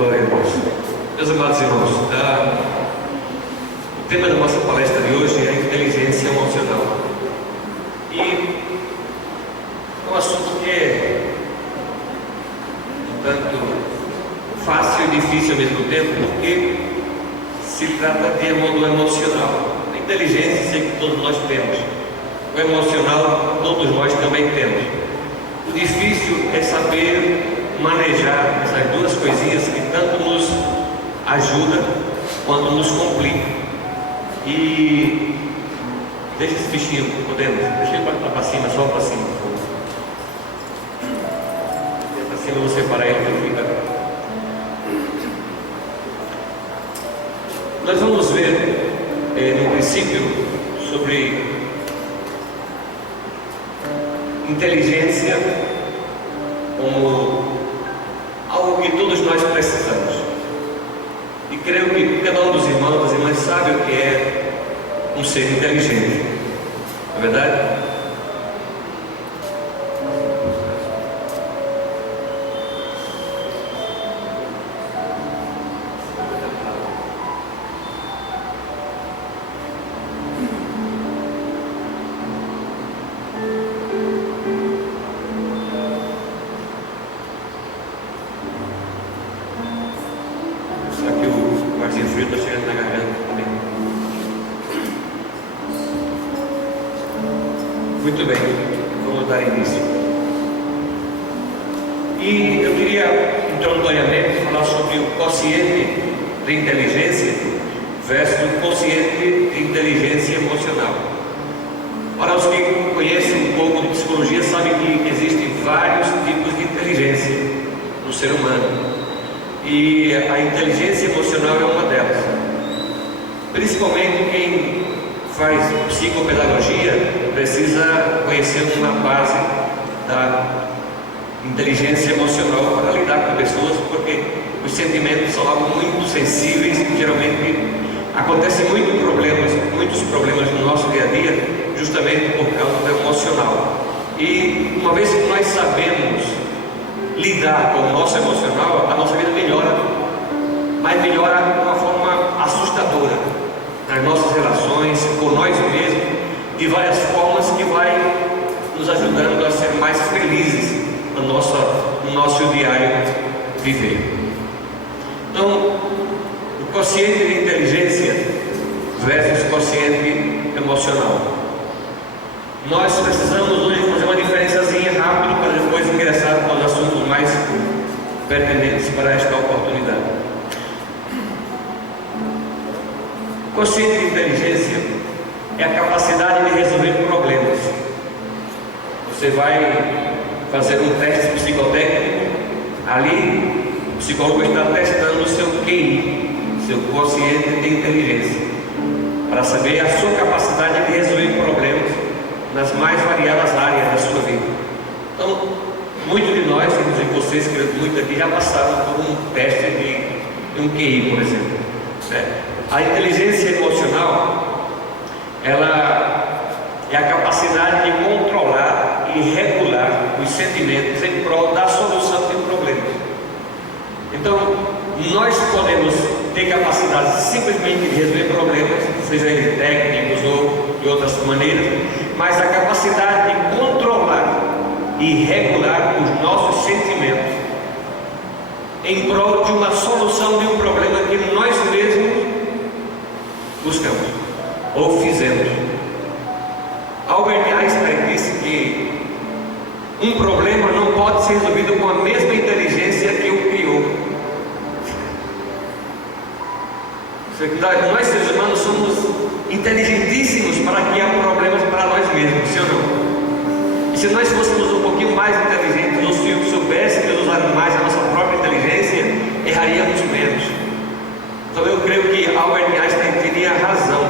Glória a Deus. Meus amados irmãos, o tema da nossa palestra de hoje é a inteligência emocional. E é um assunto que é um tanto fácil e difícil ao mesmo tempo, porque se trata do emocional. A inteligência sei que todos nós temos, o emocional todos nós também temos. O difícil é saber manejar essas duas coisinhas que tanto nos ajuda quanto nos complica. E deixa esse bichinho, podemos? Deixa ele para cima, só para cima. Para cima eu vou separar ele para ficar. Nós vamos ver no princípio sobre inteligência como algo que todos nós precisamos. E creio que cada um dos irmãos e das irmãs sabe o que é um ser inteligente. Não é verdade? Muito bem, vamos dar início. E eu queria, introdutoriamente, falar sobre o quociente de inteligência versus o quociente de inteligência emocional. Para os que conhecem um pouco de psicologia, sabem que existem vários tipos de inteligência no ser humano. E a inteligência emocional é uma delas. Principalmente quem faz psicopedagogia precisa conhecer uma base da inteligência emocional para lidar com pessoas, porque os sentimentos são algo muito sensíveis e geralmente acontecem muitos problemas no nosso dia a dia justamente por causa do emocional. E uma vez que nós sabemos lidar com o nosso emocional, a nossa vida melhora, mas melhora de uma forma assustadora nas nossas relações, com nós mesmos, de várias formas que vai nos ajudando a ser mais felizes no nosso diário viver. Então, o quociente de inteligência versus o quociente emocional. Nós precisamos hoje fazer uma diferençazinha rápida para depois ingressar com os assuntos mais pertinentes para esta oportunidade. O quociente de inteligência é a capacidade de resolver problemas. Você vai fazer um teste psicotécnico, ali o psicólogo está testando o seu QI, seu quociente de inteligência, para saber a sua capacidade de resolver problemas nas mais variadas áreas da sua vida. Então, muitos de nós, inclusive vocês, creio que muitos aqui já passaram por um teste de um QI, por exemplo, né? A inteligência emocional, ela é a capacidade de controlar e regular os sentimentos em prol da solução de problemas. Então, nós podemos ter capacidade simplesmente de resolver problemas, seja eles técnicos ou de outras maneiras, mas a capacidade de controlar e regular os nossos sentimentos em prol de uma solução de um problema que nós mesmos buscamos ou fizemos. Albert Einstein disse que um problema não pode ser resolvido com a mesma inteligência que o criou. Nós seres humanos somos inteligentíssimos para criar problemas para nós mesmos, sim ou não? E se nós fôssemos um pouquinho mais inteligentes, ou se soubéssemos usar mais a nossa própria inteligência, erraríamos menos. Então eu creio que Albert Einstein teria razão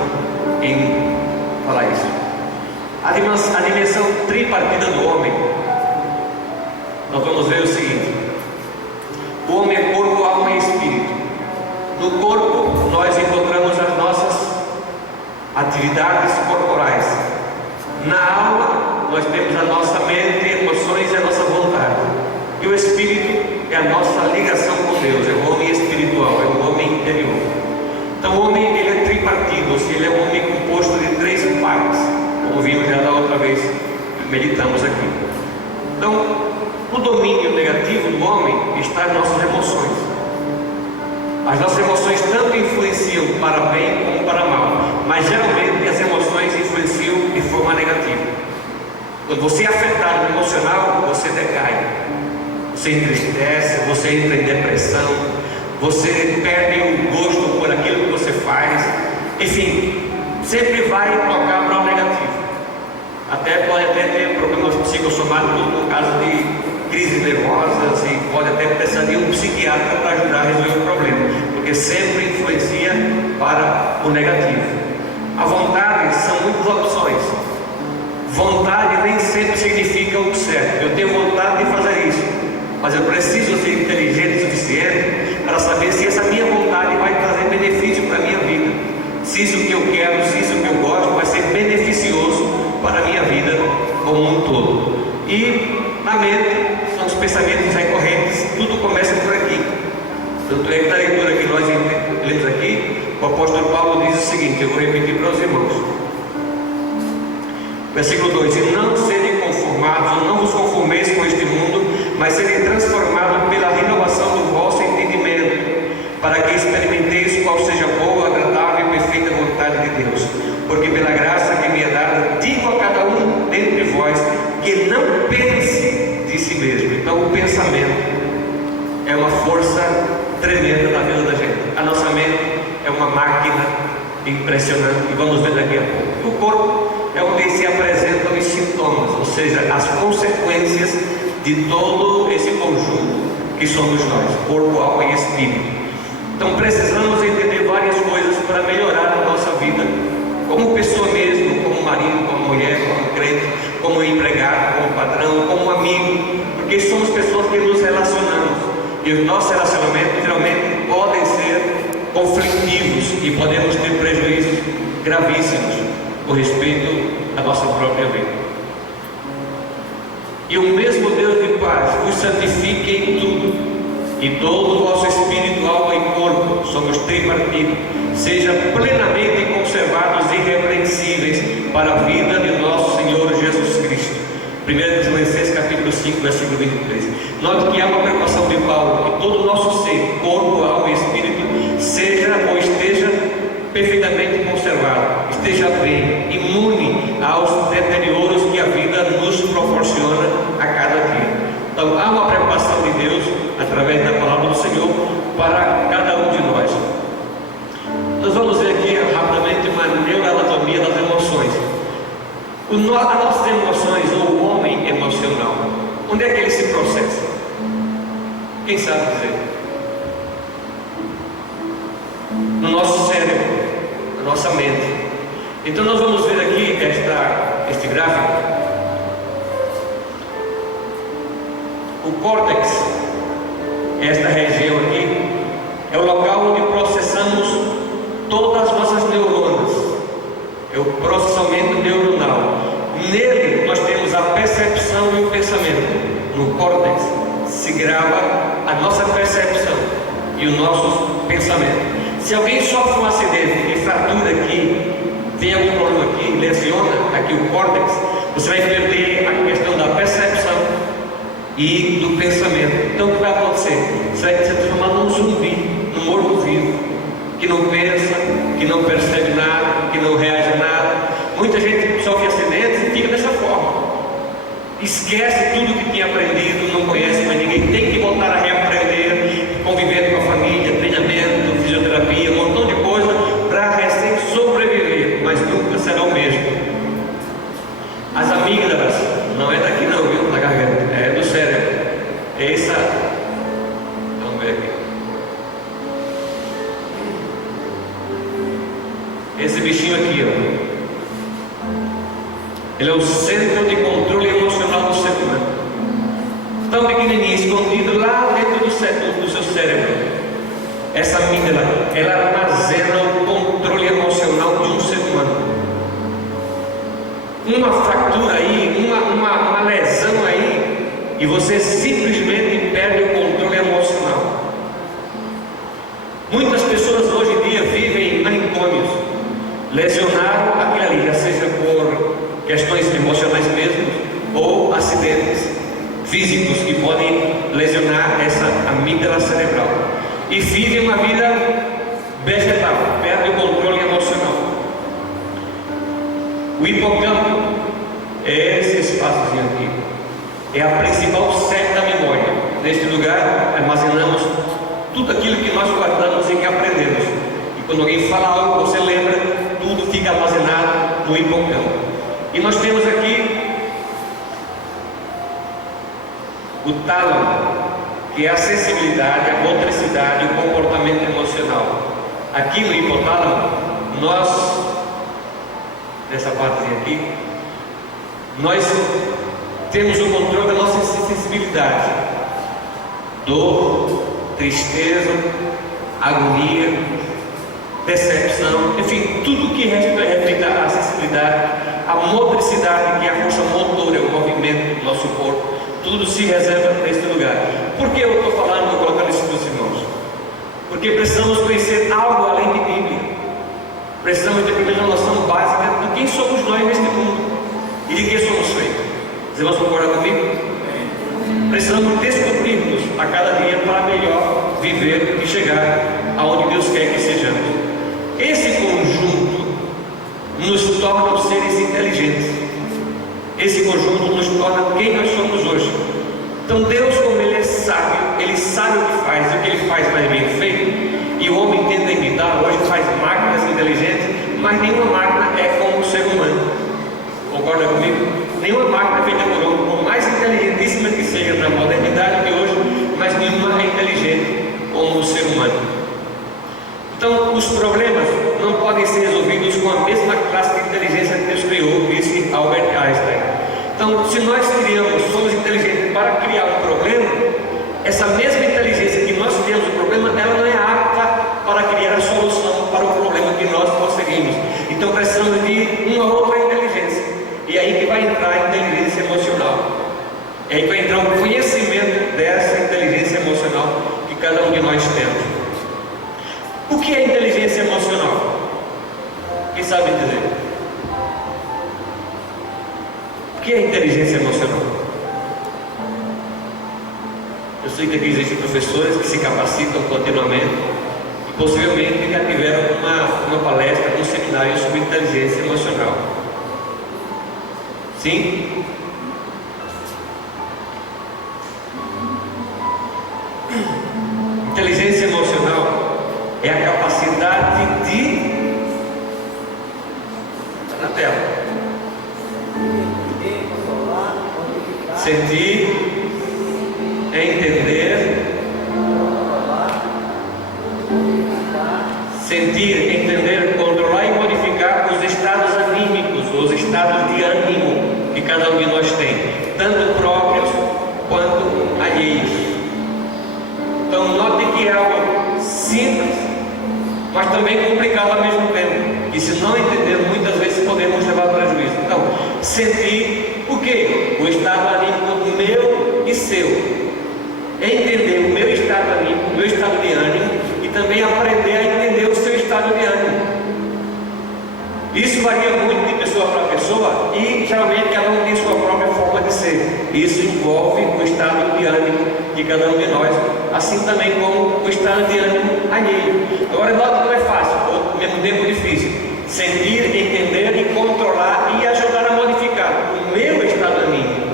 em falar isso. A dimensão tripartida do homem, nós vamos ver o seguinte: o homem é corpo, alma e espírito. No corpo nós encontramos as nossas atividades corporais. Na alma nós temos a nossa mente, emoções e a nossa vontade. E o espírito é a nossa ligação com Deus, é o homem espiritual. Então o homem ele é tripartido, ou seja, ele é um homem composto de 3 partes, como vimos já da outra vez que meditamos aqui. Então, o domínio negativo do homem está nas nossas emoções. As nossas emoções tanto influenciam para bem como para mal, mas geralmente as emoções influenciam de forma negativa. Quando você é afetado no emocional, você decai, você entristece, você entra em depressão, você perde o gosto por aquilo que você faz, enfim, sempre vai tocar para o negativo. Pode até ter problemas psicossomáticos no caso de crises nervosas, e pode até precisar de um psiquiatra para ajudar a resolver o problema, porque sempre influencia para o negativo. A vontade são muitas opções. Vontade nem sempre significa o certo. Eu tenho vontade de fazer isso, mas eu preciso ser inteligente o suficiente para saber se essa minha vontade vai trazer benefício para a minha vida, se isso que eu quero, se isso que eu gosto vai ser beneficioso para a minha vida como um todo. E na mente são os pensamentos recorrentes, tudo começa por aqui. Tanto é que na leitura que nós lemos aqui, o apóstolo Paulo diz o seguinte, eu vou repetir para os irmãos. Versículo 2: e não serem conformados, ou não vos conformeis com este mundo, mas serem transformados pela renovação do vosso entendimento, para que experimenteis qual seja boa, agradável e perfeita vontade de Deus. Porque pela graça que me é dada, digo a cada um dentre vós, que não pense de si mesmo. Então o pensamento é uma força tremenda na vida da gente. A nossa mente é uma máquina impressionante, e vamos ver daqui a pouco. O corpo é onde se apresentam os sintomas, ou seja, as consequências de todo esse conjunto que somos nós, corpo, alma e espírito. Então precisamos entender várias coisas para melhorar a nossa vida, como pessoa mesmo, como marido, como mulher, como crente, como empregado, como patrão, como amigo, porque somos pessoas que nos relacionamos, e os nossos relacionamentos geralmente podem ser conflitivos e podemos ter prejuízos gravíssimos com respeito à nossa própria vida. E o mesmo Deus de paz vos santifique em tudo, e todo o vosso espírito, alma e corpo, somos tripartidos, sejam plenamente conservados e irrepreensíveis para a vida de nosso Senhor Jesus Cristo. 1 Tessalonicenses capítulo 5, versículo 23. Note que há uma preocupação de Paulo, que todo o nosso ser, corpo, alma e espírito, seja ou esteja perfeitamente conservado, esteja bem, imune aos deterioros que a vida nos proporciona a cada dia. Então há uma preocupação de Deus, através da palavra do Senhor, para cada um de nós. Nós vamos ver aqui rapidamente uma neuroanatomia das emoções. As nossas emoções, ou o homem emocional, onde é que ele se processa? Quem sabe dizer? No nosso cérebro, na nossa mente. Então nós vamos ver aqui este gráfico. O córtex, esta região aqui, é o local onde processamos todas as nossas neurônios, é o processamento neuronal. Nele nós temos a percepção e o pensamento. No córtex se grava a nossa percepção e o nosso pensamento. Se alguém sofre um acidente e fratura aqui, tem algum problema aqui, lesiona aqui o córtex, você vai perder a questão da percepção e do pensamento. Então o que vai acontecer? Você vai ser transformado num zumbi, num morto-vivo, que não pensa, que não percebe nada, que não reage a nada. Muita gente sofre acidentes e fica dessa forma, esquece tudo que tinha aprendido, não conhece mais ninguém, tem que voltar a reaprender, conviver com a família, treinamento, fisioterapia, um montão de coisa para recém sobreviver, mas nunca será o mesmo. As amígdalas não é daqui não, viu, da garganta, é do cérebro. É essa, vamos ver aqui, esse bichinho aqui, ó, ele é o centro de controle emocional do ser humano, tão pequenininho, escondido lá dentro do seu cérebro. Essa amígdala, ela armazena o controle emocional de um ser humano. Uma fratura aí, uma lesão aí, e você simplesmente perde o controle emocional. Muitas pessoas hoje em dia vivem lesionaram aquilo ali, já seja por questões emocionais mesmo, ou acidentes físicos que podem lesionar essa amígdala cerebral, e vivem uma vida vegetal, perde o controle emocional. O hipocampo é esse espaçozinho aqui, é a principal sede da memória. Neste lugar armazenamos tudo aquilo que nós guardamos e que aprendemos, e quando alguém fala algo, você lembra, tudo fica armazenado no hipocampo. E nós temos aqui o tálamo, que é a sensibilidade, a motricidade, o comportamento emocional. Aqui no hipotálamo, nós, nessa partezinha aqui, nós temos o controle da nossa sensibilidade, dor, tristeza, agonia, decepção, enfim, tudo que representa a sensibilidade, a motricidade, que é a força motora, o movimento do nosso corpo, tudo se reserva neste lugar. Por que eu estou falando, vou colocar isso para os irmãos? Porque precisamos conhecer algo além de Bíblia. Precisamos ter primeiro uma noção básica de quem somos nós neste mundo e de que somos feitos. Vocês vão concordar comigo? Precisamos descobrir-nos a cada dia para melhor viver e chegar aonde Deus quer que sejamos. Esse conjunto nos torna seres inteligentes. Esse conjunto nos torna quem nós somos hoje. Então Deus, como Ele é sábio, Ele sabe o que faz, e o que Ele faz mais bem feito, e o homem tenta imitar. Hoje faz máquinas inteligentes, mas nenhuma máquina é como o ser humano. Concorda comigo? Nenhuma máquina é feita por homem, por mais inteligentíssima que seja na modernidade de hoje, mas nenhuma é inteligente como o ser humano. Então, os problemas não podem ser resolvidos com a mesma classe de inteligência que Deus criou, disse Albert Einstein. Então, se nós somos inteligentes para criar um problema, essa mesma inteligência que nós criamos o problema, ela não é apta para criar a solução para o problema que nós conseguimos. Então, precisamos de uma outra inteligência. E aí que vai entrar a inteligência emocional. É aí que vai entrar o conhecimento dessa inteligência emocional que cada um de nós temos. O que é inteligência emocional? Quem sabe dizer? O que é inteligência emocional? Eu sei que aqui existem professores que se capacitam continuamente e possivelmente já tiveram uma palestra, um seminário sobre inteligência emocional. Sim? Inteligência emocional é a capacidade de... Está na tela. Sentir, entender, controlar e modificar os estados anímicos, os estados de ânimo que cada um de nós tem, tanto próprios quanto alheios. Então note que é algo simples, mas também complicado ao mesmo tempo, e se não entender, muitas vezes podemos levar prejuízo. Então, sentir o quê? O estado anímico meu e seu. Entender o meu estado anímico, o meu estado de ânimo, e também aprender a entender o seu estado de ânimo. Isso varia muito de pessoa para pessoa, e geralmente cada um tem sua própria forma de ser. Isso envolve o estado de ânimo de cada um de nós, assim também como o estado de ânimo alheio. Agora, nota que não é fácil, ao mesmo tempo difícil. Sentir, entender e controlar e ajudar a modificar o meu estado anímico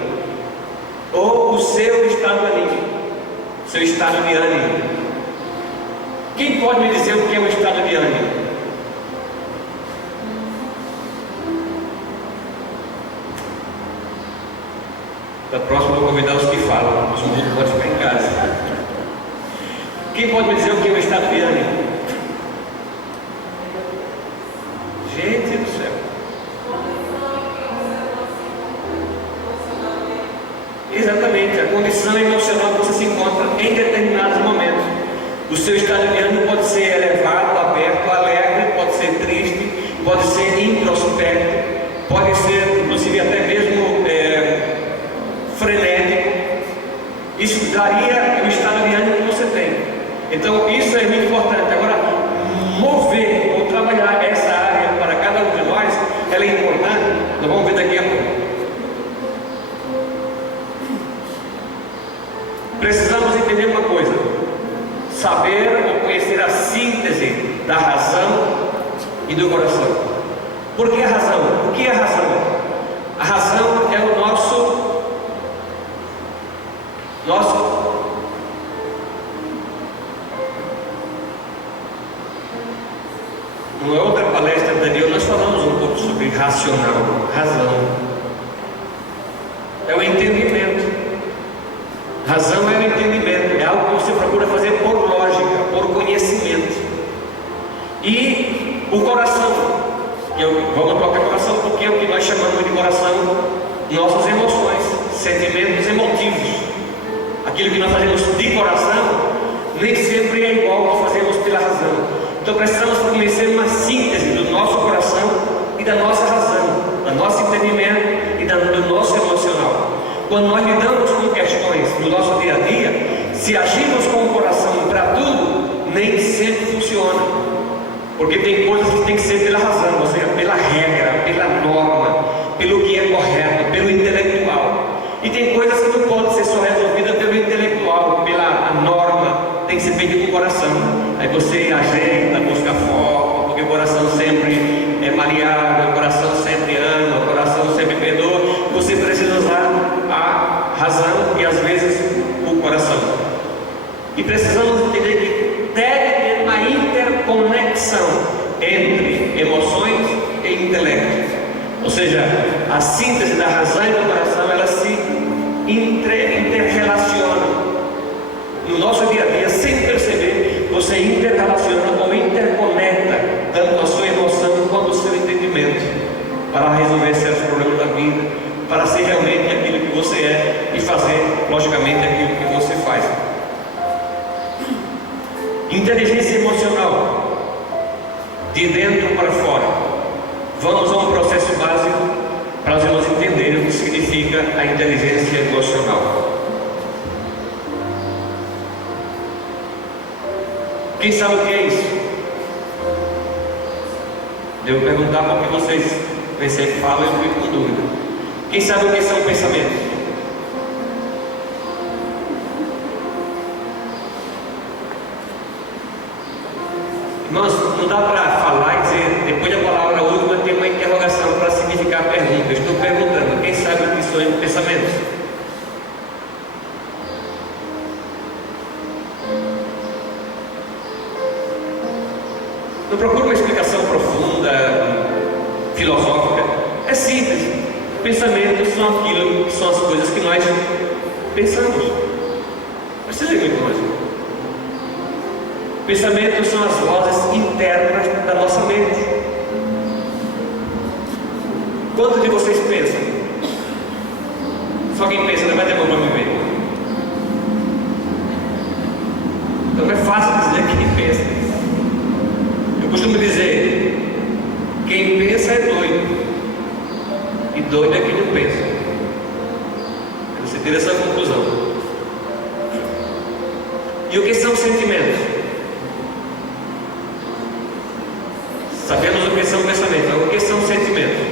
ou o seu estado anímico, seu estado de ânimo. Quem pode me dizer o que é um estado de ânimo? Da próxima eu vou convidar os que falam, os mundo pode ficar em casa. Quem pode me dizer o que é um estado de ânimo? Gente do céu. Exatamente, a condição emocional que você se encontra em determinados momentos. O seu estado de ânimo pode ser elevado, aberto, alegre, pode ser triste, pode ser introspecto, pode ser inclusive até mesmo frenético. Isso daria o estado de ânimo que você tem. Então isso é muito importante. Agora, mover ou trabalhar essa área para cada saber ou conhecer a síntese da razão e do coração. Por que a razão? O que é a razão? A razão é o nosso numa outra palestra, Daniel, nós falamos um pouco sobre racional, razão. É o entendimento. Razão é o entendimento, é algo que você procura fazer por lógica, por conhecimento. E o coração, vamos tocar coração porque é o que nós chamamos de coração, nossas emoções, sentimentos emotivos. Aquilo que nós fazemos de coração nem sempre é igual ao que fazemos pela razão. Então precisamos conhecer uma síntese do nosso coração e da nossa razão, do nosso entendimento e do nosso emocional. Quando nós lidamos com questões do nosso dia a dia, se agimos com o coração para tudo, nem sempre funciona. Porque tem coisas que tem que ser pela razão, ou seja, pela regra, pela norma, pelo que é correto, pelo intelectual. E tem coisas que não podem ser só resolvidas pelo intelectual, pela norma, tem que ser feito com o coração. Aí você ajeita, busca foco, porque o coração sempre é maleável, o coração sempre ama, o coração sempre perdoa. Você precisa usar a razão e às vezes o coração. E precisamos entender que deve ter uma interconexão entre emoções e intelecto. Ou seja, a síntese da razão e do coração, elas se interrelacionam. No nosso dia a dia, sem perceber, você interrelaciona ou interconecta tanto a sua emoção quanto o seu entendimento para resolver certos problemas da vida, para ser realmente aquilo que você é e fazer, logicamente, aquilo que você faz. Inteligência emocional, de dentro para fora. Vamos a um processo básico para os irmãos entenderem o que significa a inteligência emocional. Quem sabe o que é isso? Devo perguntar porque vocês pensei que falam e eu fico com dúvida. Quem sabe o que são pensamentos? Irmãos, não dá para falar e dizer, depois da palavra última tem uma interrogação para significar a pergunta. Eu estou perguntando, quem sabe o que são pensamentos? Não procura uma explicação profunda, filosófica. É simples. Pensamentos são aquilo que são as coisas que nós pensamos. Não precisa ir muito mais. Pensamentos são as vozes internas da nossa mente. Quantos de vocês pensam? Só quem pensa, levanta a mão para me ver. Então é fácil dizer quem pensa. Eu costumo dizer, quem pensa é doido. E doido é quem não pensa. Você tira essa conclusão. E o que são sentimentos? Sabemos o que são pensamentos, mas o que são sentimentos?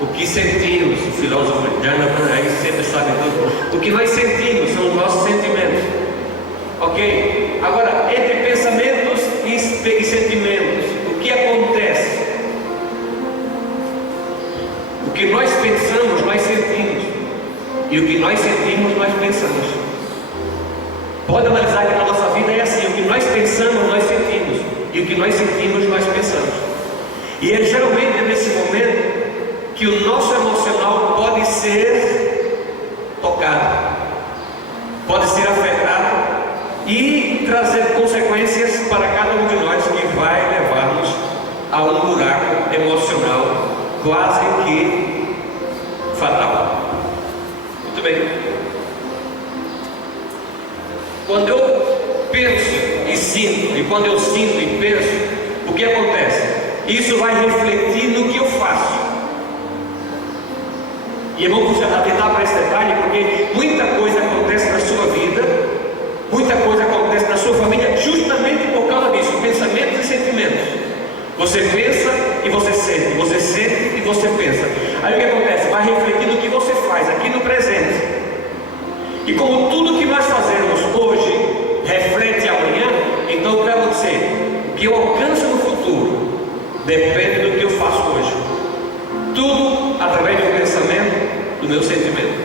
O que sentimos? O filósofo Jonathan aí sempre sabe tudo. O que nós sentimos são os nossos sentimentos. Ok? Agora, entre pensamentos e sentimentos, o que acontece? O que nós pensamos, nós sentimos. E o que nós sentimos, nós pensamos. Pode analisar que na nossa vida é assim: o que nós pensamos, nós sentimos, e o que nós sentimos, nós pensamos. E é geralmente nesse momento que o nosso emocional pode ser tocado, pode ser afetado e trazer consequências para cada um de nós, que vai levar-nos a um buraco emocional quase que fatal. Muito bem. Quando eu penso e sinto, e quando eu sinto e penso, o que acontece? Isso vai refletir no que eu faço. E é bom você atentar para esse detalhe, porque muita coisa acontece na sua vida, muita coisa acontece na sua família, justamente por causa disso, pensamentos e sentimentos. Você pensa e você sente e você pensa. Aí o que acontece? Vai refletir no que você faz aqui no presente. E como tudo que nós fazemos hoje reflete amanhã, então o que vai acontecer? O que eu alcanço no futuro depende do que eu faço hoje. Tudo através do pensamento, do meu sentimento.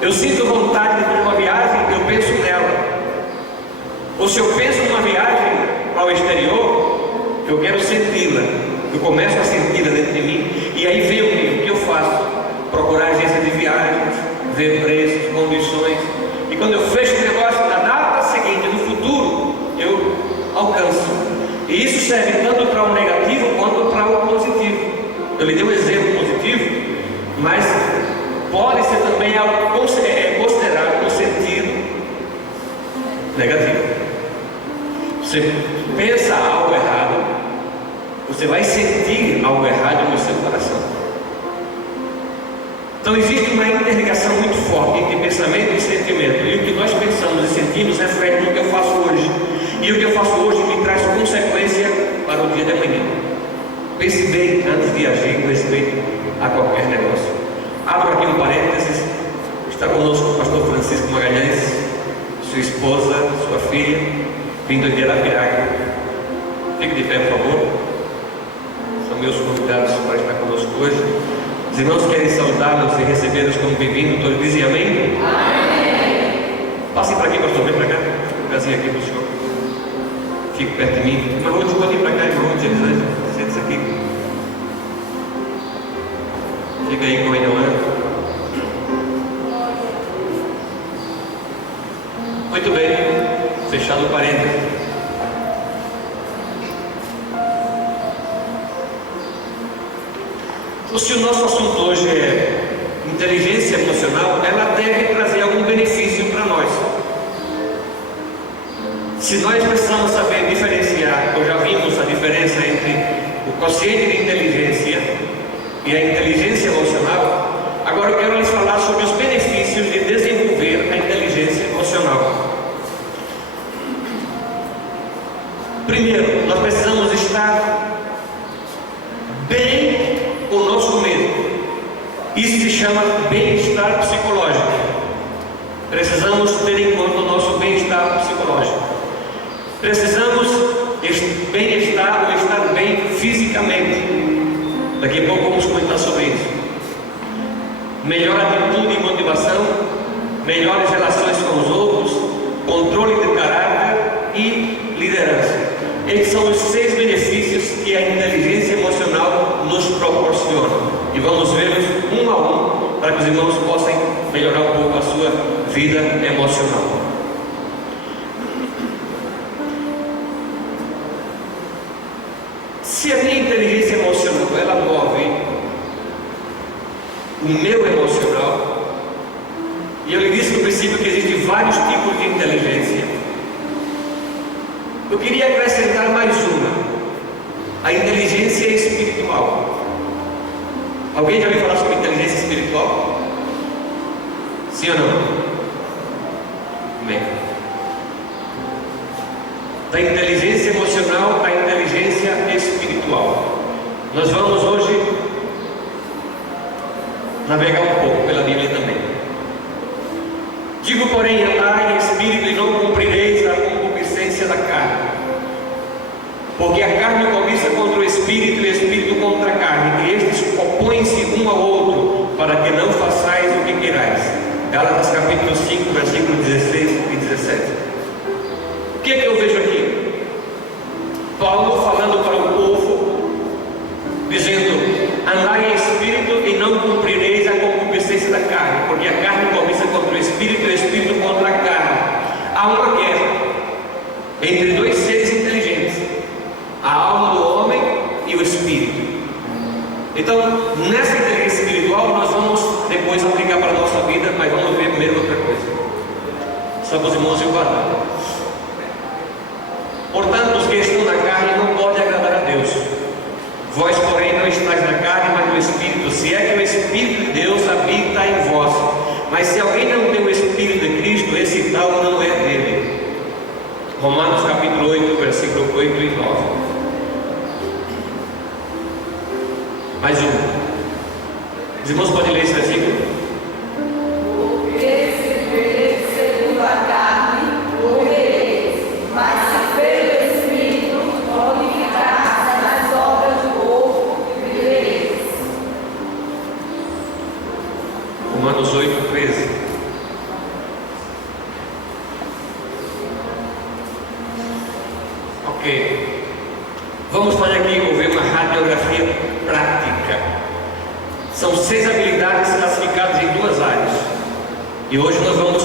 Eu sinto vontade de fazer uma viagem, eu penso nela. Ou se eu penso numa viagem ao exterior, eu quero senti-la. Eu começo a senti-la dentro de mim. E aí vem o que eu faço? Procurar agência de viagens, ver preços, condições. E quando eu fecho o negócio, na data seguinte, no futuro, eu alcanço. E isso serve tanto para o negativo quanto para o positivo. Eu lhe dei um exemplo positivo, mas pode ser também algo considerado no sentido negativo. Você pensa algo errado, você vai sentir algo errado no seu coração. Então existe uma interligação muito forte entre pensamento e sentimento. E o que nós pensamos e sentimos reflete no que eu faço hoje. E o que eu faço hoje me traz consequência para o dia de amanhã. Pense bem antes de agir com respeito a qualquer negócio. Abro aqui um parênteses. Está conosco o pastor Francisco Magalhães, sua esposa, sua filha, vindo de Arapiraca. Fique de pé, por favor. São meus convidados para estar conosco hoje. Os irmãos querem saudá-los e recebê-los como bem-vindos. Todos dizem amém? Amém. Passe para aqui, pastor. Vem para cá. Um lugarzinho aqui para o senhor. Fique perto de mim. Mas hoje pode ir para cá, irmão. Sente-se aqui. Fica aí com a Inoana. Muito bem. Fechado o parênteses. Se o nosso assunto hoje é inteligência emocional, ela deve trazer algum benefício para nós. Se nós precisamos saber diferenciar, ou já vimos a diferença entre o quociente de inteligência e a inteligência emocional, agora eu quero lhes falar sobre os benefícios de desenvolver a inteligência emocional. Primeiro, nós precisamos estar bem conosco mesmo. Isso se chama bem-estar psicológico. Precisamos ter em conta o nosso bem-estar psicológico. Precisamos bem-estar ou estar bem fisicamente. Daqui a pouco vamos comentar sobre isso. Melhor atitude e motivação, melhores relações com os outros, controle de caráter e liderança. Esses são os 6 benefícios que a inteligência emocional nos proporciona. E vamos vê-los um a um, para que os irmãos possam melhorar um pouco a sua vida emocional. Se a minha inteligência emocional, ela move o meu emocional, e eu lhe disse no princípio que existem vários tipos de inteligência. Eu queria acrescentar mais uma: a inteligência espiritual. Alguém já ouviu falar sobre inteligência espiritual? Sim ou não? Bem. Da inteligência emocional à inteligência espiritual. Nós vamos hoje navegar um pouco pela Bíblia também. Digo, porém, andai em espírito e não cumprireis a concupiscência da carne. Porque a carne cobiça contra o espírito e o espírito contra a carne, e estes opõem-se um ao outro, para que não façais o que querais. Gálatas capítulo 5, versículos 16 e 17. O que é que eu vejo aqui? Paulo falando para o povo, dizendo: andai em espírito e não cumprireis a concupiscência da carne, porque a carne cobiça contra o espírito e o espírito contra a carne. Há uma guerra entre dois seres inteligentes, a alma do homem e o espírito. Então, nessa inteligência espiritual, nós vamos depois aplicar para a nossa vida, mas vamos ver primeiro outra coisa. Só para os irmãos e o guardar. Portanto, os que estão na carne não podem agradar a Deus. Vós, porém, não estáis na carne, mas no Espírito, se é que o Espírito de Deus habita em vós. Mas se alguém não tem o Espírito de Cristo, esse tal não é dele. Romanos capítulo 8, versículo 8 e 9. Mais um. Os irmãos podem ler esse versículo? Ok. Vamos fazer aqui, ver uma radiografia prática. São 6 habilidades classificadas em 2 áreas. E hoje nós vamos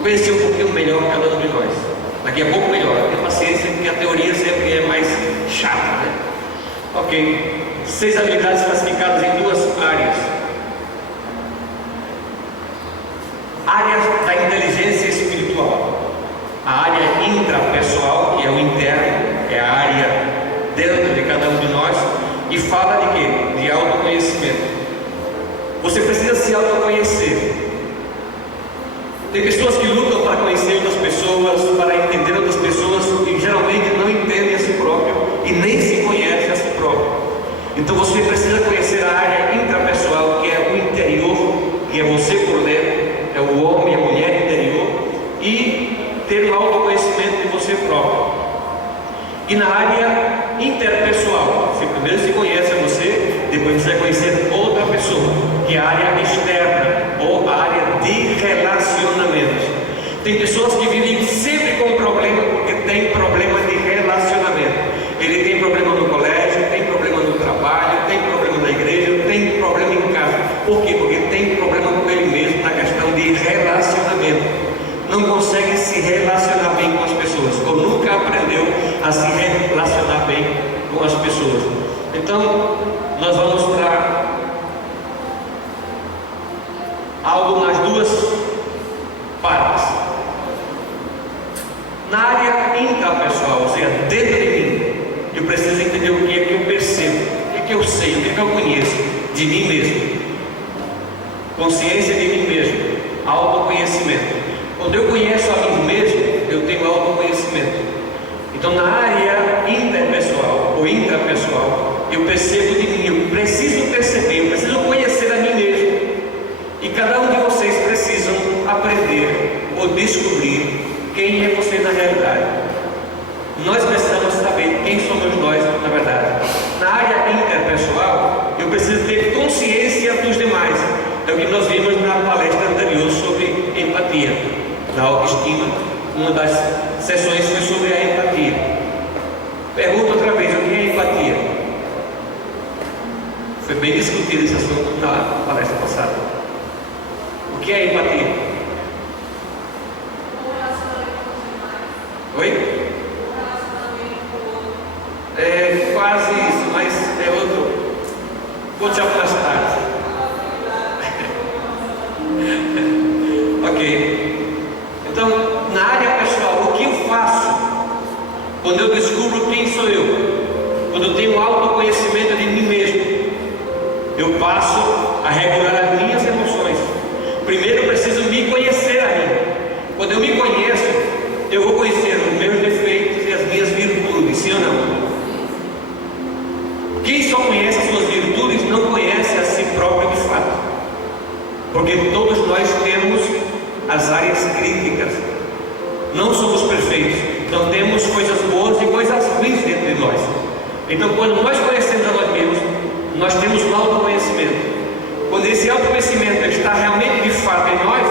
conhecer um pouquinho melhor cada um de nós. Daqui a pouco melhor. Tenha paciência, porque a teoria sempre é mais chata, né? Ok. 6 habilidades classificadas em 2 áreas. Áreas da inteligência espiritual. A área intrapessoal, que é o interno, é a área dentro de cada um de nós, e fala de quê? De autoconhecimento. Você precisa se autoconhecer. Tem pessoas que lutam para conhecer outras pessoas, para entender outras pessoas, e geralmente não entendem a si próprio e nem se conhecem a si próprio. Então você precisa conhecer a área intrapessoal, que é o interior, que é você por dentro, é o homem e a mulher interior, e ter um autoconhecimento de você próprio. E na área interpessoal, você primeiro se conhece a você, depois você vai conhecer outra pessoa, que é a área externa, ou a área de relacionamentos. Tem pessoas que vivem sempre com problema, porque tem problema de relacionamento. Ele tem problema no colégio, tem problema no trabalho, tem problema na igreja, tem problema em casa. Por quê? Porque tem problema com ele mesmo na questão de relacionamento. Não consegue se relacionar bem com as pessoas, ou nunca aprendeu a se relacionar bem com as pessoas. Então, nós vamos para algo nas 2 partes. Na área intrapessoal, ou seja, dentro de mim, eu preciso entender o que é que eu percebo, o que é que eu sei, o que é que eu conheço de mim mesmo. Consciência de mim mesmo, autoconhecimento. Quando eu conheço a mim mesmo, eu tenho autoconhecimento. Então, na área interpessoal ou intrapessoal, eu percebo de mim, eu preciso perceber, eu preciso conhecer a mim mesmo. E cada um de vocês precisam aprender ou descobrir quem é você na realidade. Nós precisamos saber quem somos nós na verdade. Na área interpessoal, eu preciso ter consciência dos demais. É o que nós vimos na palestra anterior sobre empatia. Na autoestima, uma das sessões foi sobre a empatia. Pergunto outra vez, o que é empatia? Foi bem discutido esse assunto na palestra passada. O que é empatia? Oi? É quase isso, mas é outro. Vou te afastar. Ok. Então, na área pessoal, o que eu faço quando eu descubro quem sou eu? Quando eu tenho autoconhecimento de mim mesmo, eu passo a regular as minhas emoções. Primeiro eu preciso me conhecer a mim. Quando eu me conheço, eu vou conhecer os meus defeitos e as minhas virtudes, sim ou não? Quem só conhece as suas virtudes não conhece a si próprio de fato. Porque todos nós temos as áreas críticas. Não somos perfeitos. Então temos coisas boas e coisas ruins dentro de nós. Então quando nós conhecemos a nós mesmos, nós temos um autoconhecimento. Quando esse autoconhecimento está realmente de fato em nós,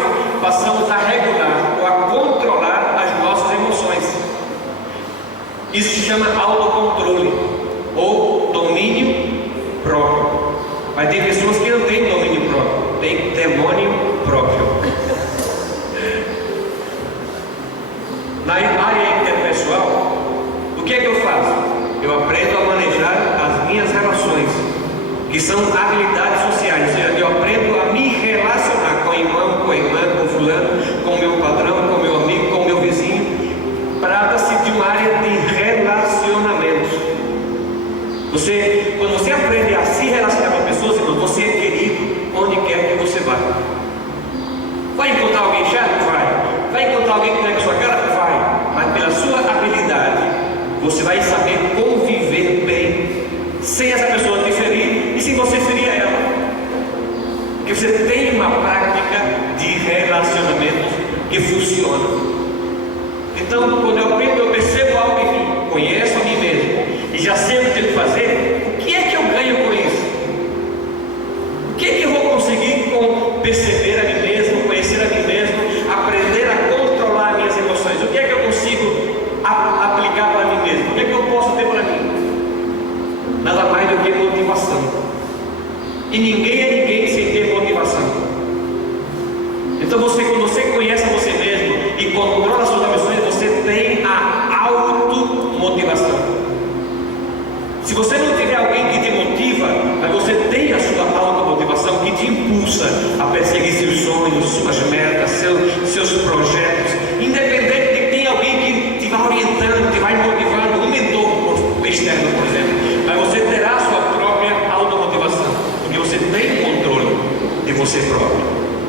passamos a regular ou a controlar as nossas emoções. Isso se chama autocontrole ou domínio próprio. Mas tem pessoas que não têm domínio próprio, têm demônio próprio. Na área interpessoal, o que é que eu faço? Eu aprendo a manejar as minhas relações, que são habilidades sociais. Ou seja, eu aprendo a me relacionar com o irmão, com a irmã, com o fulano, com o meu padrão, com o meu amigo, com o meu vizinho. Trata-se de uma área de relacionamentos. Quando você aprende a se relacionar com pessoas, você é querido onde quer que você vá. Vai encontrar alguém chato? Vai encontrar alguém que não é com sua cara? Vai. Mas pela sua habilidade, você vai saber conviver bem, sem essa pessoa te ferir e sem você ferir ela. Porque você tem uma prática de relacionamentos que funciona. Então, quando eu aprendo, eu percebo algo em mim, conheço a mim mesmo e já sei o que tenho que fazer. O que é que eu ganho com isso? O que é que eu vou conseguir com perceber a mim mesmo, conhecer a mim mesmo, aprender a controlar minhas emoções? O que é que eu consigo aplicar para mim mesmo? E ninguém é ninguém sem ter motivação. Então quando você conhece a você mesmo e controla suas ambições, você tem a automotivação. Se você não tiver alguém que te motiva, mas você tem a sua automotivação que te impulsa a perseguir seus sonhos, suas metas, seus projetos, independente de que tem alguém que te vai orientando, te vai motivando, um mentor externo, por exemplo, mas você terá a sua própria automotivação, porque você tem controle de você próprio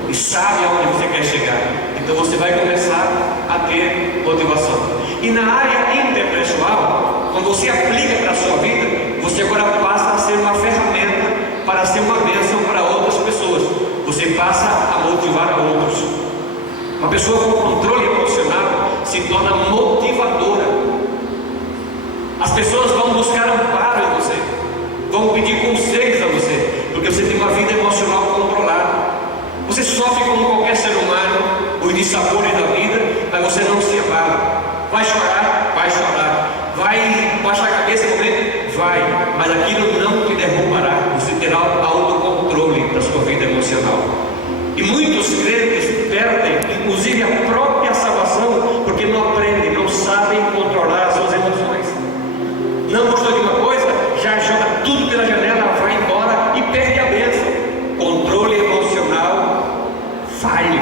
e sabe aonde você quer chegar. Então você vai começar a ter motivação. E na área interpessoal, quando você aplica para a sua vida, você agora passa a ser uma ferramenta para ser uma bênção para outras pessoas. Você passa a motivar a outros. Uma pessoa com controle emocional se torna motivadora. As pessoas vão buscar amparo em você, vão pedir conselhos a você, porque você tem uma vida emocional controlada. Você sofre como qualquer ser humano os dissabores da vida, mas você não se abala. Vai chorar? Vai chorar. Vai baixar a cabeça no momento? Vai. Mas aquilo não te derrubará. Você terá autocontrole da sua vida emocional. E muitos crentes perdem, inclusive, a própria salvação, porque não aprendem, não sabem controlar as suas emoções. Não gostou de uma coisa, já joga tudo pela janela, vai embora e perde a bênção. Controle emocional falho.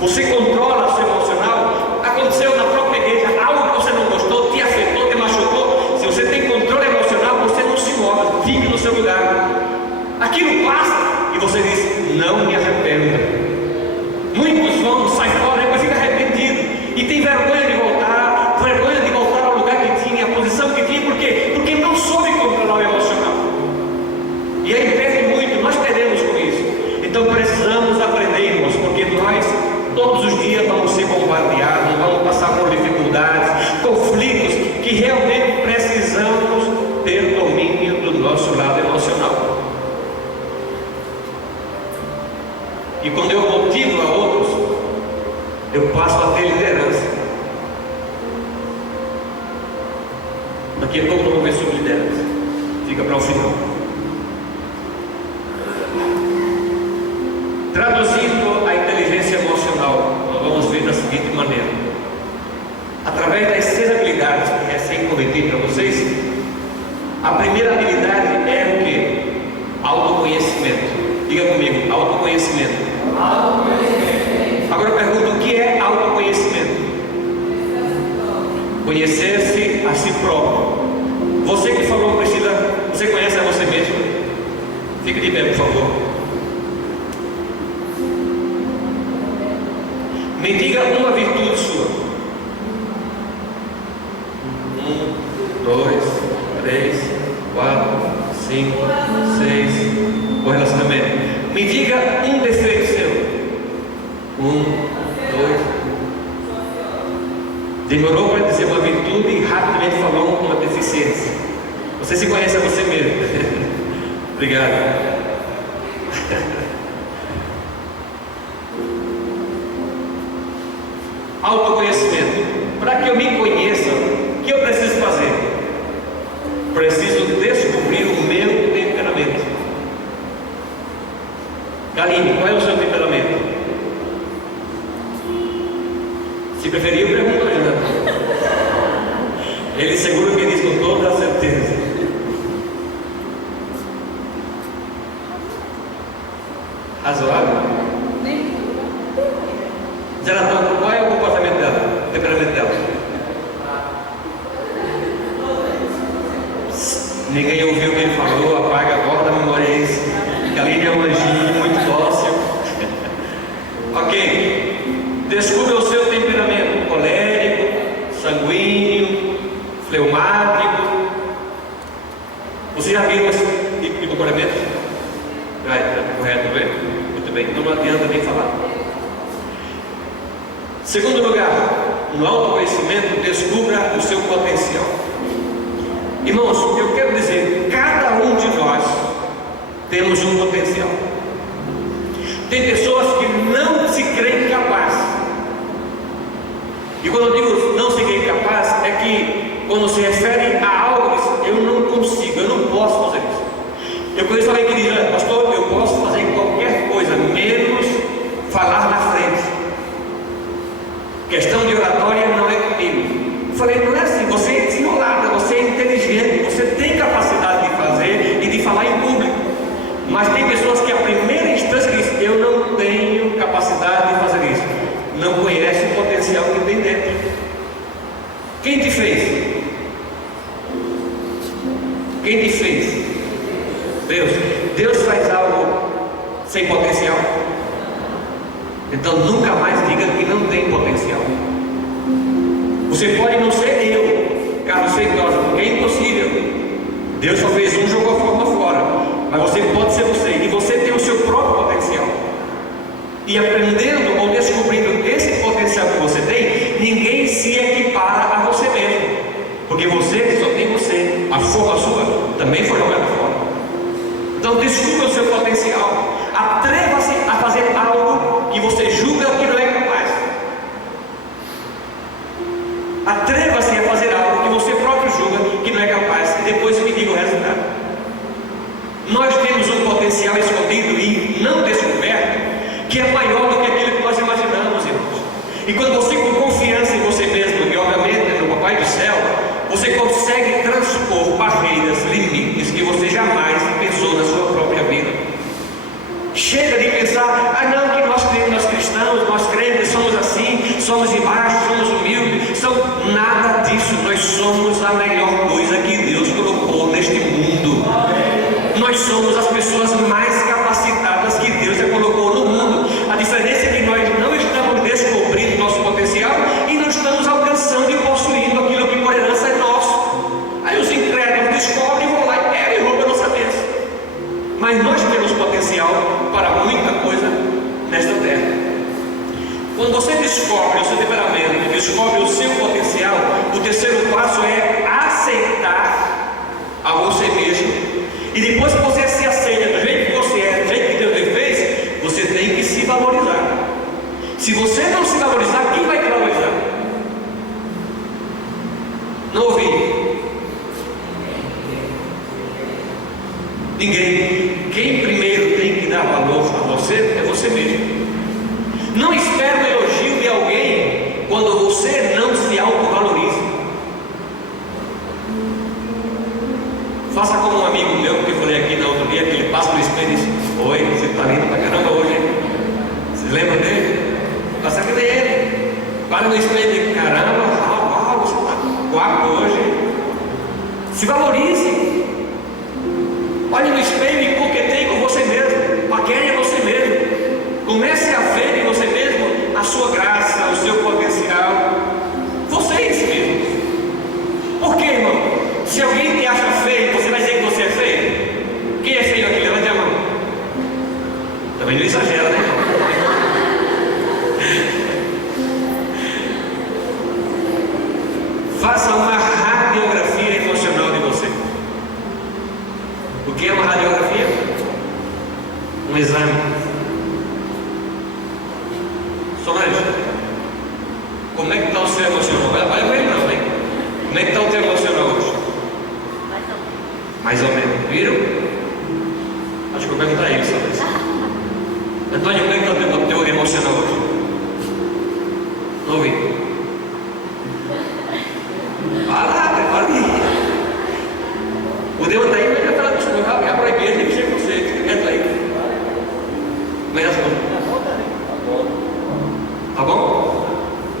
Você controla o seu emocional. Aconteceu na própria igreja, algo que você não gostou, te afetou, te machucou. Se você tem controle emocional, você não se move, fique no seu lugar. Aquilo passa e você diz: não me arrependo. Muitos vão, saem fora, depois fica arrependido e tem vergonha de voltar ao lugar que tinha, a posição que tinha. Por quê? Porque não soube controlar o emocional. E aí perde muito, nós perdemos com isso. Então precisamos aprender, irmãos, porque nós todos os dias vamos ser bombardeados, vamos passar por dificuldades, conflitos, que realmente precisamos ter domínio do nosso lado emocional. E quando eu motivo a outros, eu passo a ter liderança. Daqui a pouco eu vou ver sobre liderança. Fica para o final. Traduzindo a inteligência emocional, nós vamos ver da seguinte maneira: através das 6 habilidades que recém comentei para vocês, a primeira habilidade é o que? Autoconhecimento. Diga comigo: autoconhecimento. Agora eu pergunto: o que é autoconhecimento? Conhecer-se a si próprio. Você que falou, Priscila, você conhece a você mesmo? Fique de pé, por favor. Me diga uma virtude sua. 1, 2, 3, 4, 5, 6. O relacionamento. Me diga um defeito seu. 1, 2. Demorou para dizer uma virtude e rapidamente falou uma deficiência. Você se conhece a você mesmo. Obrigado. Autoconhecimento. Para que eu me conheça, o que eu preciso fazer? Preciso descobrir o meu temperamento. Galine, qual é o seu temperamento? Se preferir, eu pergunto a Jonathan. Ele segura que diz com toda a certeza. Razoável? Jonathan, qual é o comportamento dela? O temperamento dela? Ninguém ouviu o que ele falou, apaga agora da memória isso. Galine é um anjinho muito dócil. Ok. Descubra o seu temperamento: colérico, sanguíneo, fleumático. Você já viu esse tipo de comportamento? Correto, muito bem. Então não adianta nem falar. Segundo lugar, no autoconhecimento, descubra o seu potencial. Irmãos, eu quero dizer, cada um de nós temos um potencial. Tem pessoas que não se creem capazes. E quando eu digo não se creem capazes, é que quando se refere a algo, eu não consigo, eu não posso fazer isso. Eu conheço alguém que diz: pastor, eu posso fazer qualquer coisa, menos falar na frente. Questão de oratória não é comigo. Eu falei: não é assim, você é desenrolada, você é inteligente, você tem capacidade de fazer e de falar em público. Mas tem pessoas que a primeira instância dizem: eu não tenho capacidade de fazer isso. Não conhece o potencial que tem dentro. Quem te fez? Quem te fez? Deus. Deus faz algo sem potencial? Então nunca mais diga que não tem potencial. Você pode não ser eu, Carlos Feitosa, porque é impossível. Deus só fez um, jogou a forma fora. Mas você pode ser você, e você tem o seu próprio potencial. E aprendendo ou descobrindo esse potencial que você tem, ninguém se equipara a você mesmo, porque você só tem você. A forma sua também foi jogada fora. Então descubra o seu potencial. Atreva-se a fazer algo que você julga que não é capaz. Atreva-se a fazer algo que você próprio julga que não é capaz, e depois me diga o resultado. Nós temos um potencial escondido e não descoberto, que é maior do que aquilo que nós imaginamos, irmãos. E quando você, com confiança em você mesmo, e obviamente no Papai do Céu, você consegue transpor barreiras, limites que você jamais pensou na sua própria vida. Chega de pensar: não, que nós cristãos, nós crentes somos assim, somos embaixo, somos humildes. Nada disso. Nós somos a melhor coisa que Deus colocou neste mundo. Nós somos as pessoas mais capacitadas que Deus já colocou no mundo. A diferença é que nós não estamos descobrindo nosso potencial e não estamos alcançando e possuindo aquilo que por herança é nosso. Aí os incrédulos descobrem, vão lá e pegam e roubam a nossa bênção. Mas nós temos potencial para muita coisa nesta terra. Quando você descobre o seu temperamento, descobre o seu potencial, o terceiro passo é aceitar a você mesmo. E depois que você se aceita do jeito que você é, do jeito que Deus lhe fez, você tem que se valorizar. Se você não se valorizar, quem vai te valorizar? Não ouvi? Ninguém. Quem primeiro tem que dar valor a você é você mesmo. Não espere o elogio de alguém quando você não se autovaloriza. Faça como um amigo meu que eu falei aqui no outro dia, que ele passa no espelho e diz: oi, você está lindo pra caramba hoje, hein? Vocês lembram dele? Passa que nem ele. Para no espelho e diz: caramba, uau, você está guapo hoje. Se valorize. Olhe no espelho e coqueteie com você mesmo. Paquere você mesmo. Comece a ver em você mesmo a sua graça, o seu potencial. Você é esse mesmo. Por quê, irmão? Se alguém te acha feio, você vai dizer que você é feio? Quem é feio aqui? Levante a mão. Também não exagera, né? Faça uma radiografia emocional de você. O que é uma radiografia? Um exame. Solange, como é que está o seu emocional? Olha para ele não, hein? Como é que está o teu emocional hoje? Mais ou menos. Viram? Acho que eu vou perguntar a ele sobre isso. Antônio, como é que está o teu emocional hoje? Não ouvi. Fala, prepara aí. O Deus está aí, mas já está disponível. Já para a igreja, tem que ser você. Fica quieto aí. Como é que tá bom?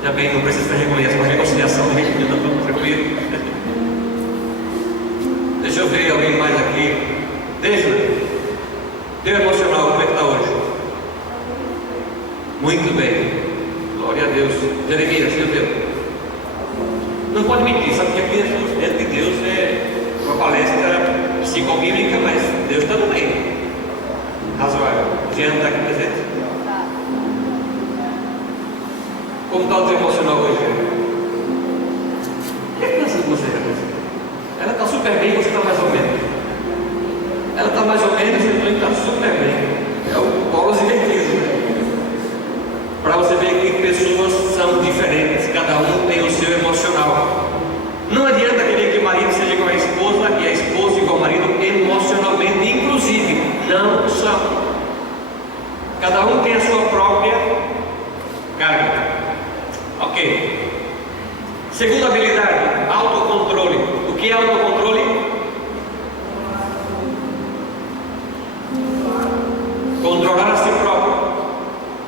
Já bem, não precisa reconhecer uma reconciliação, a gente está tudo tranquilo. Deixa eu ver alguém mais aqui. Deixa. Teu emocional, como é que está hoje? Muito bem. Glória a Deus. Jeremias, seu Deus. Não pode mentir, sabe que aqui dentro de Deus é uma palestra psicobíblica, mas Deus está no meio. Razoável. Jean está aqui presente. Como está o teu emocional hoje? O que é que pensa de você? Ela está super bem, você está mais ou menos. Ela está mais ou menos e você está super bem. É o polos invertido. Para você ver que pessoas são diferentes, cada um tem o seu emocional. Não adianta querer que o marido seja igual à esposa e a esposa igual ao marido emocionalmente. Inclusive, Ok. Segunda habilidade, autocontrole. O que é autocontrole? Controlar a si próprio.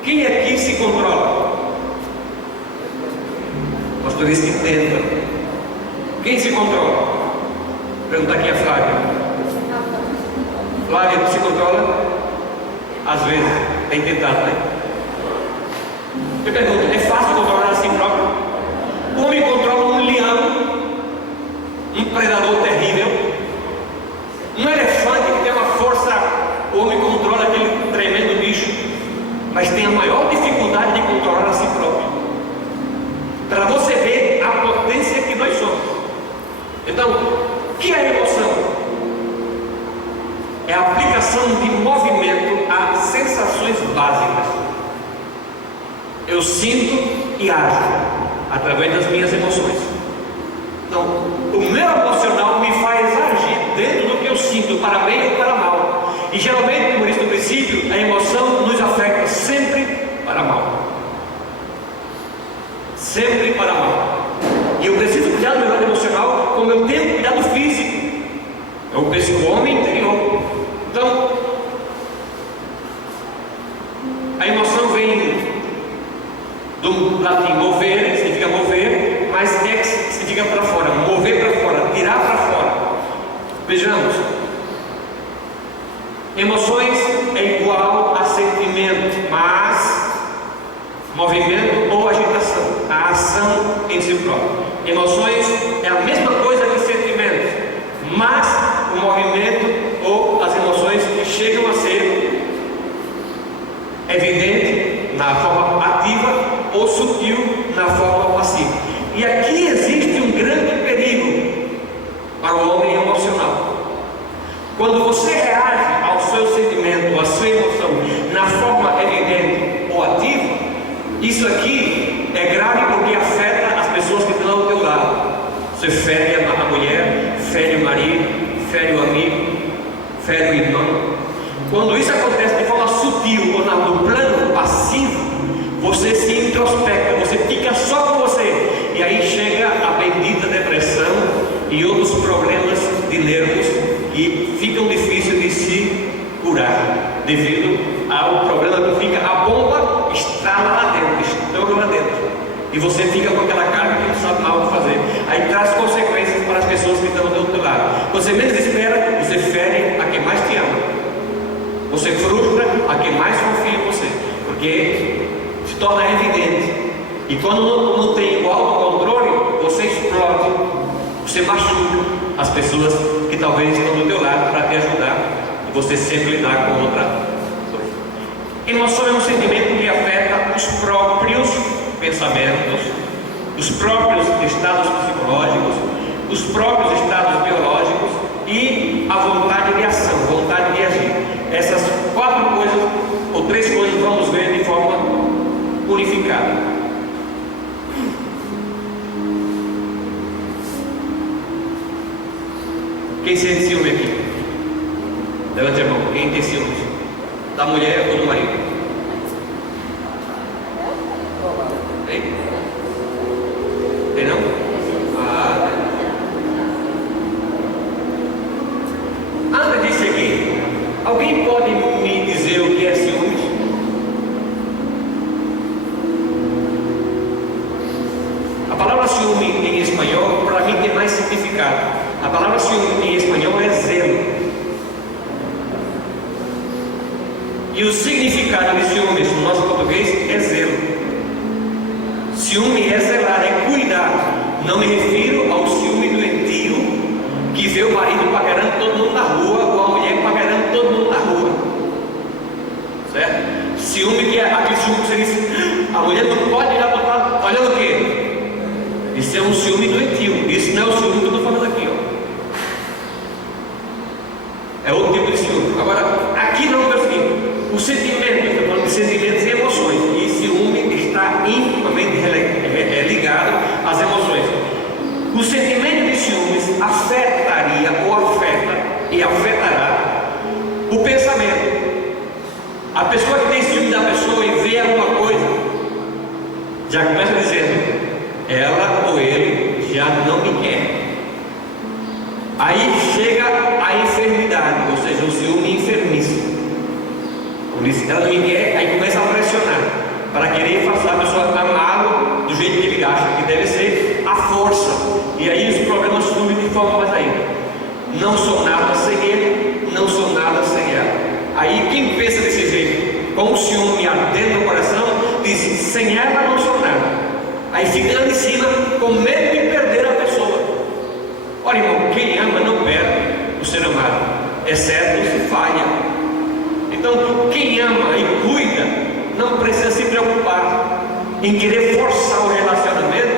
Quem aqui se controla? O pastor disse que tenta. Quem se controla? Vou perguntar aqui a Flávia. Flávia, tu se controla? Às vezes, tem tentado, né? Eu pergunto, é fácil controlar a si próprio? O homem controla um leão, um predador terrível, um elefante que tem uma força. O homem controla aquele tremendo bicho, mas tem a maior dificuldade de controlar a si próprio. Para você ver a potência que nós somos. Então, o que é a emoção? É a aplicação de movimento a sensações básicas. Eu sinto e ajo através das minhas emoções. Então, o meu emocional me faz agir dentro do que eu sinto, para bem ou para mal. E geralmente, por isso no princípio, a emoção nos afeta sempre para mal. Sempre para mal. E eu preciso cuidar do meu lado emocional como eu tenho que cuidar do físico. Eu penso o homem interior. Então, a emoção vem do latim mover, significa mover, mas ex significa para fora, mover para fora, tirar para fora. Vejamos, emoções é igual a sentimento, mas movimento ou agitação, a ação em si próprio. Emoções é a mesma coisa que sentimentos, mas o movimento ou as emoções que chegam a ser evidente na forma ativa ou sutil na forma passiva. E aqui existe um grande perigo para o homem emocional. Quando você reage ao seu sentimento, à sua emoção, na forma evidente ou ativa, isso aqui é grave porque afeta as pessoas que estão ao teu lado. Você fere a mulher, fere o marido, fere o amigo, fere o irmão. Quando isso acontece de forma sutil ou no plano passivo, você se introspecta, você fica só com você, e aí chega a bendita depressão e outros problemas de nervos que ficam difíceis de se curar, devido ao problema que fica, a bomba estrala lá dentro, estoura lá dentro, e você fica com aquela carga que não sabe mal o que fazer, aí traz consequências para as pessoas que estão do outro lado. Você menos espera, você fere a quem mais te ama, você frustra a quem mais confia em você, porque se torna evidente. E quando não tem o autocontrole, você explode, você machuca as pessoas que talvez estão do teu lado para te ajudar, e você sempre lidar com outra coisa. Emoção é um sentimento que afeta os próprios pensamentos, os próprios estados psicológicos, os próprios estados biológicos e a vontade de ação, vontade de agir. Essas quatro coisas, ou três coisas, vamos ver de forma unificada. Quem sente ciúme aqui? Levante a mão. Quem tem ciúme? Da mulher ou do marido? Tem? Tem não? Ah, antes disso aqui, alguém pode me dizer o que é ciúmes? A palavra ciúme em espanhol, para mim, tem mais significado. A palavra ciúme em espanhol é zelo. E o significado de ciúmes no nosso português é zelo. Ciúme é zelar, é cuidar. Não me refiro ao ciúme doentio que vê o marido paquerando todo mundo na rua, ou a mulher paquerando todo mundo na rua. Certo? Ciúme que é aquele ciúme que você diz, a mulher não pode olhar para o lado, tá olhando o quê? Isso é um ciúme doentio. Isso não é o ciúme que eu estou falando aqui, ó. É outro tipo de ciúme. Agora, aqui não é o seguinte: o sentimento, estou falando de sentimentos e emoções, e ciúme está intimamente ligado às emoções. O sentimento de ciúmes afetaria ou afeta e afetará o pensamento. A pessoa que tem ciúme da pessoa e vê alguma coisa, já começa dizendo: ela ou ele já não me quer. Aí chega a enfermidade, ou seja, o ciúme enfermiça. Por isso ela não me quer, aí começa a pressionar para querer fazer a pessoa amá-lo do jeito que ele acha que deve ser, a força. E aí os problemas surgem de forma mais ainda. Não sou nada sem ele, não sou nada sem ela. Aí quem pensa desse jeito, com o ciúme ardendo no coração, diz: sem ela não sou nada. Aí fica lá em cima com medo de perder a pessoa. Olha, irmão, quem ama não perde o ser amado, exceto se falha. Então, quem ama e cuida não precisa se preocupar em querer forçar o relacionamento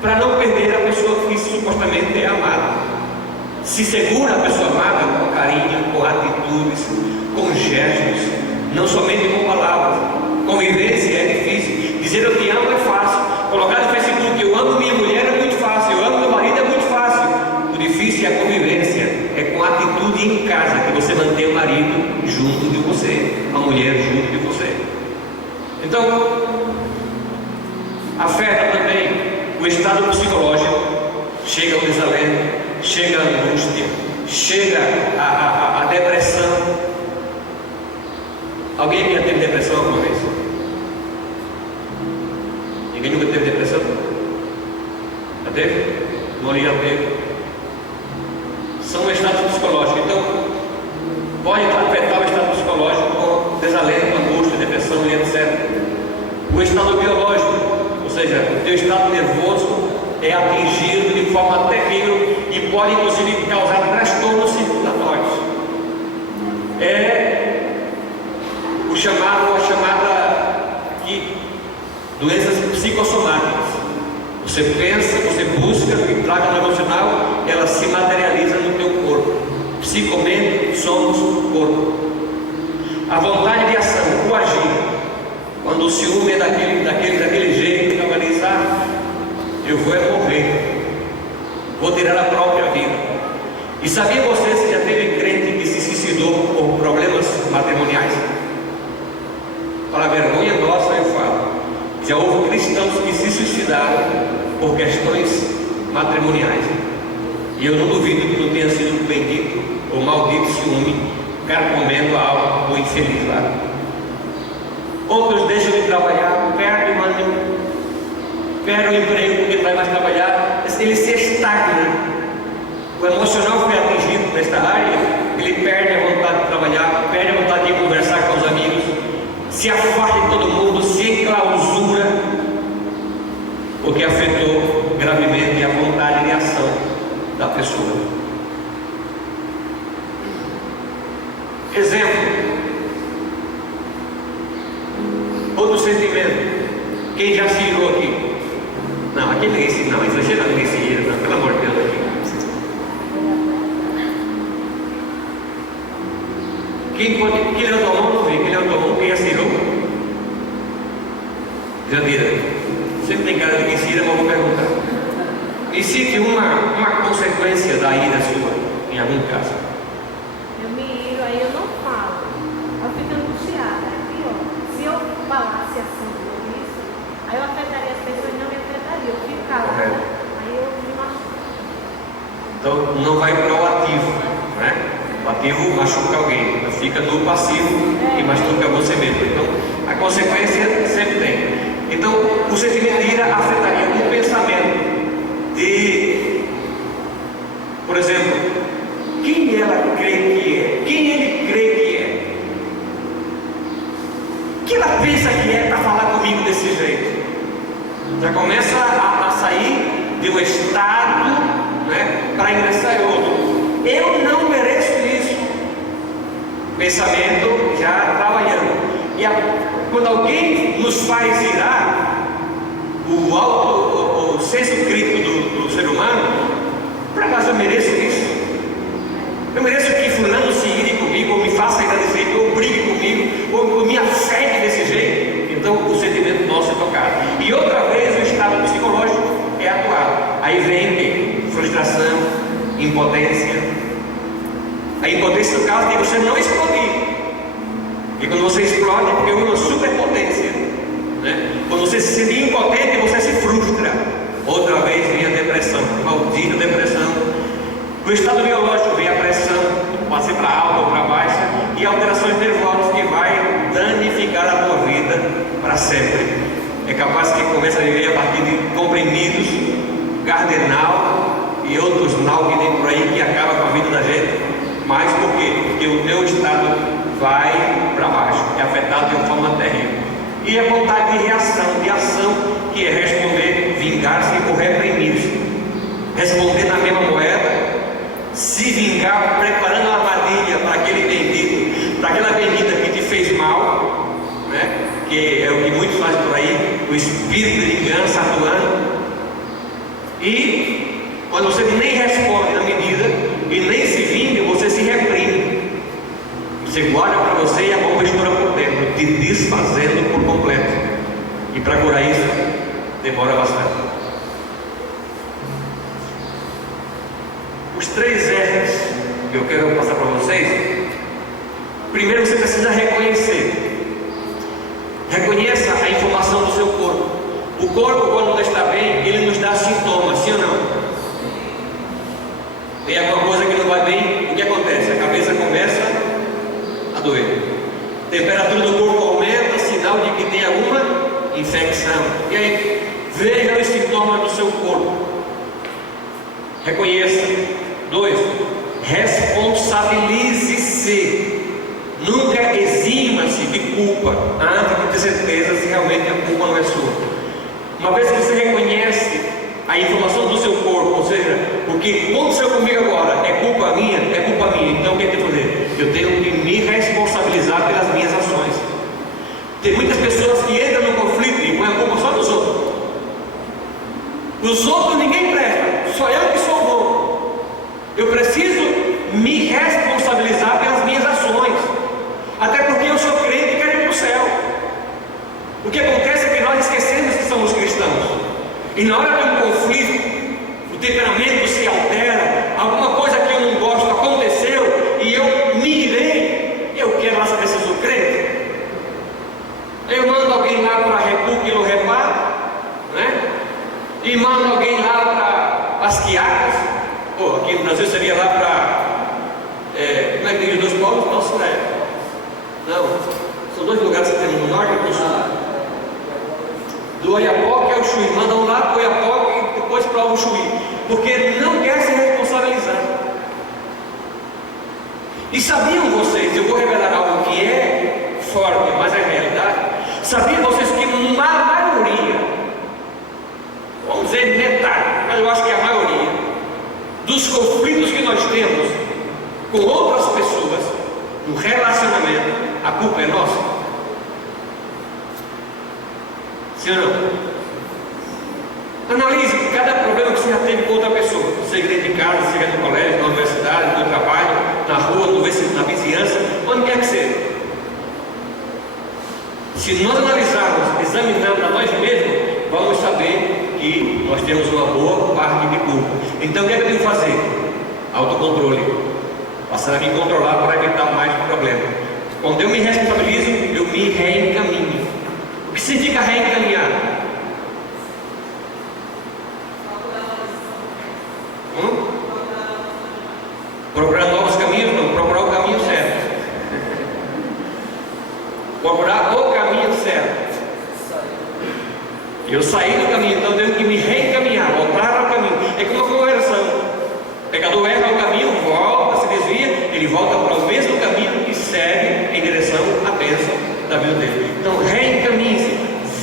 para não perder a pessoa que supostamente é amada. Se segura a pessoa amada com carinho, com atitudes, com gestos, não somente com palavras. Convivência é difícil. Dizer eu te amo é fácil. Colocar no Facebook eu amo minha mulher é muito fácil. Eu amo meu marido é muito fácil. O difícil é a convivência, é com atitude em casa que você mantém o marido junto de você, a mulher junto de você. Então, afeta também o estado psicológico. Chega o desalento, chega a angústia, chega a depressão. Alguém aqui já teve depressão alguma vez? Ninguém nunca teve depressão? Já teve? Não já teve. São estados psicológicos. Então, pode afetar o estado psicológico com desalento, angústia, depressão e etc. O estado biológico, ou seja, o teu estado nervoso é atingido de forma terrível e pode inclusive causar transtornos circulatórios. É a chamada aqui, doenças psicossomáticas. Você pensa, você busca e traga no emocional, ela se materializa no teu corpo. Psicomente somos o corpo. A vontade de ação, o agir. Quando o ciúme é daquele jeito, que ela diz: eu vou morrer, vou tirar a própria vida. E sabia você se já teve crente que se suicidou por problemas matrimoniais? Para a vergonha nossa eu falo, já houve cristãos que se suicidaram por questões matrimoniais. E eu não duvido que não tenha sido bendito ou maldito ciúme carcomendo a alma do infeliz lá. Outros deixam de trabalhar, perdem o emprego porque não vai mais trabalhar, ele se estagna. O emocional foi atingido nesta área, ele perde a vontade de trabalhar, perde a vontade de conversar com os amigos, se afasta de todo mundo, se enclausura, porque afetou gravemente a vontade de ação da pessoa. Exemplo, outro sentimento. Quem já se irou aqui? Não, aqui ninguém se, não, exagera, ninguém se ira, não, pelo amor de Deus aqui. Quem levantou a mão, não vê, quem levantou a mão, quem já se irou? Já viram? Sempre tem cara de quem se ira, mas vou perguntar. E cite uma consequência da ira sua, em algum caso. Eu me iro, aí eu não falo. Eu fico angustiada. É pior. Se eu falasse assim por isso, aí eu afetaria as pessoas e não me afetaria. Eu fico calada, aí eu me machuco. Então não vai para o ativo, né? O ativo machuca alguém, fica no passivo e machuca você mesmo. Então a consequência sempre tem. Então o sentimento de ira afetaria um pensamento de, por exemplo, quem ela crê que é, quem ele crê que é, o que ela pensa que é para falar comigo desse jeito. Já começa a sair de um estado, né, para ingressar em outro. Eu não mereço isso. Pensamento já trabalhando. E quando alguém nos faz irar, o senso crítico do ser humano, por acaso eu mereço isso? Eu mereço que fulano se ire comigo, ou me faça ir desse jeito, ou brigue comigo, ou me afete desse jeito. Então o sentimento nosso é tocado. E outra vez o estado psicológico é atuado. Aí vem frustração, impotência. A impotência no caso de você não explodir. E quando você explode é porque houve uma superpotência, né? Quando você se sente impotente, você se frustra. No estado biológico vem a pressão, pode ser para alta ou para baixa, e alterações nervosas que vai danificar a tua vida para sempre. É capaz que começa a viver a partir de comprimidos, Gardenal e outros nau que tem por aí que acaba com a vida da gente. Mas por quê? Porque o teu estado vai para baixo, é afetado de uma forma terrível. E a vontade de reação, de ação, que é responder, vingar-se ou reprimir-se. Responder na mesma moeda, se vingar, preparando uma armadilha para aquele bendito, para aquela bendita que te fez mal, né? Que é o que muitos fazem por aí, o espírito de vingança atuando. E quando você nem responde na medida e nem se vinga, você se reprime. Você guarda para você e a bomba estoura por dentro, te desfazendo por completo. E para curar isso, demora bastante. Os 3 R's que eu quero passar para vocês. Primeiro, você precisa reconhecer. Reconheça a informação do seu corpo. O corpo, quando não está bem, ele nos dá sintomas, sim ou não? Tem alguma coisa que não vai bem, o que acontece? A cabeça começa a doer. A temperatura do corpo aumenta, sinal de que tem alguma infecção. E aí, veja os sintomas do seu corpo. Reconheça. 2. Responsabilize-se. Nunca exima-se de culpa antes de ter certeza se realmente a culpa não é sua. Uma vez que você reconhece a informação do seu corpo, ou seja, o que aconteceu comigo agora é culpa minha, então o que eu tenho que fazer? Eu tenho que me responsabilizar pelas minhas ações. Tem muitas pessoas que entram no conflito e põem a culpa só nos outros. Os outros ninguém presta, só eu que sou bom. Eu preciso me responsabilizar pelas minhas ações, até porque eu sou crente e quero ir para o céu. O que acontece é que nós esquecemos que somos cristãos, e na hora de um conflito, o temperamento se altera, alguma coisa que eu não gosto aconteceu, e eu me irei, eu quero lá saber se eu sou crente. Eu mando alguém lá para a República e lo reparo, né? E mando alguém lá para as Quiacas. Pô, aqui no Brasil seria lá para. Como é que tem os 2 polos? Nossa, não, são 2 lugares que tem no norte e no sul. Do Oiapoque ao Chuí, manda um lá para o Oiapoque e depois para o Chuí, porque não quer se responsabilizar. E sabiam vocês, eu vou revelar algo que é forte, mas é realidade. Sabiam vocês que uma maioria, vamos dizer metade, mas eu acho que a maioria dos conflitos que nós temos com outras pessoas no relacionamento, a culpa é nossa? Sim ou não? Analise cada problema que você já teve com outra pessoa, seja dentro de casa, seja no colégio, na universidade, no trabalho, na rua, na vizinhança, onde quer que seja. Se nós analisarmos, examinarmos a nós mesmos, vamos saber que nós temos uma boa parte de culpa. Então o que é que eu tenho que fazer? Autocontrole. Passar a me controlar para evitar mais problema. Quando eu me responsabilizo, eu me reencaminho. O que significa reencaminhar? Procurar novos caminhos? Não, procurar o caminho certo. Procurar o caminho certo. Eu saí do caminho, então eu tenho que me reencaminhar, voltar ao caminho. É como uma conversão. O pecador erra o caminho, volta, se desvia, ele volta para o mesmo caminho e segue em direção à bênção da vida dele. Então reencaminhe-se,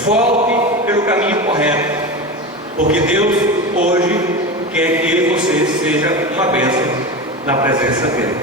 volte pelo caminho correto, porque Deus hoje quer que eu e você seja uma bênção na presença dele.